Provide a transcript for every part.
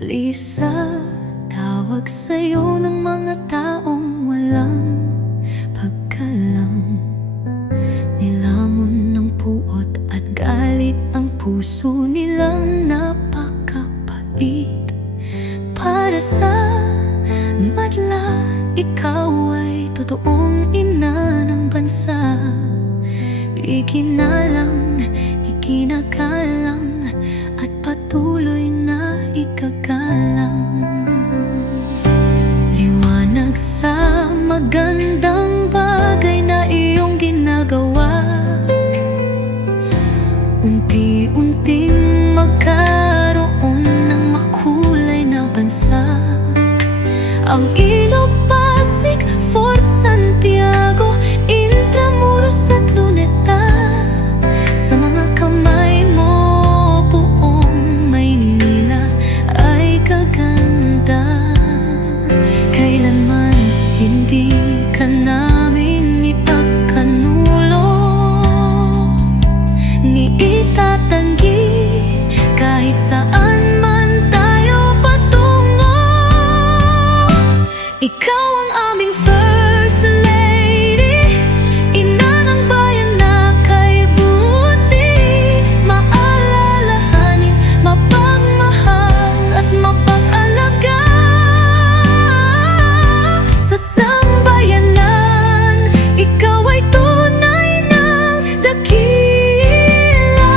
Lisa, tawag sa'yo ng mga taong walang pagkalam. Nilamon ng puot at galit ang puso nilang napakapait. Para sa madla, ikaw ay totoong ina ng bansa. Ikinalang, ikinagalang, at patuloy na ikagalang. Liwanag sa magandang bagay na iyong ginagawa. Unti-unting magkaroon ng makulay na bansa. Ang Ilog, Pasig, Fort Santiago, Intramuros at Luneta. Sa mga kamay mo, buong Maynila ay gaganda. Kailanman hindi ka namin ipagkanulo, ni itatanggi kahit saan man tayo patungo. Ikaw ang aming First Lady, ina ng bayan na kay buti. Maalalahanin, mapagmahal at mapag-alaga. Sa sambayanan, ikaw ay tunay ng dakila.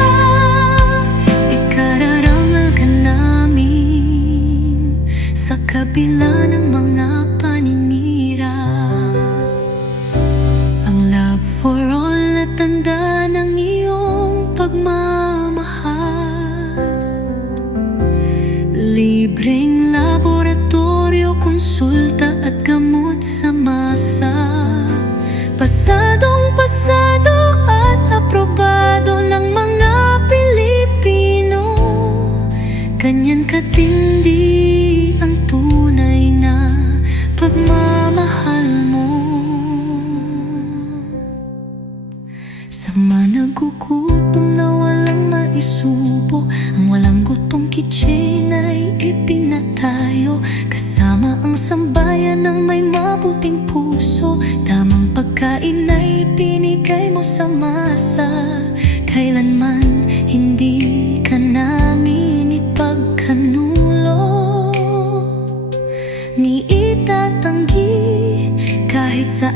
Ikararangal ka namin sa kabila ng mga paninira. Ang love for all na tanda ng iyong pagmamahal. Libreng laboratorio, konsulta at gamot sa masa. Pasadong pasado at aprobado ng mga Pilipino. Ganyan katindi ang tunay na pagmamahal mo. Sa managugutom na walang maisubo, ang walang gutong kitchen ay ipinatayo. Kasama ang sambayan ng may mabuting puso, tamang pagkain ay pinigay mo sa masa. Kailanman hindi ka namin ipagkanulo, ni itatanggi kahit sa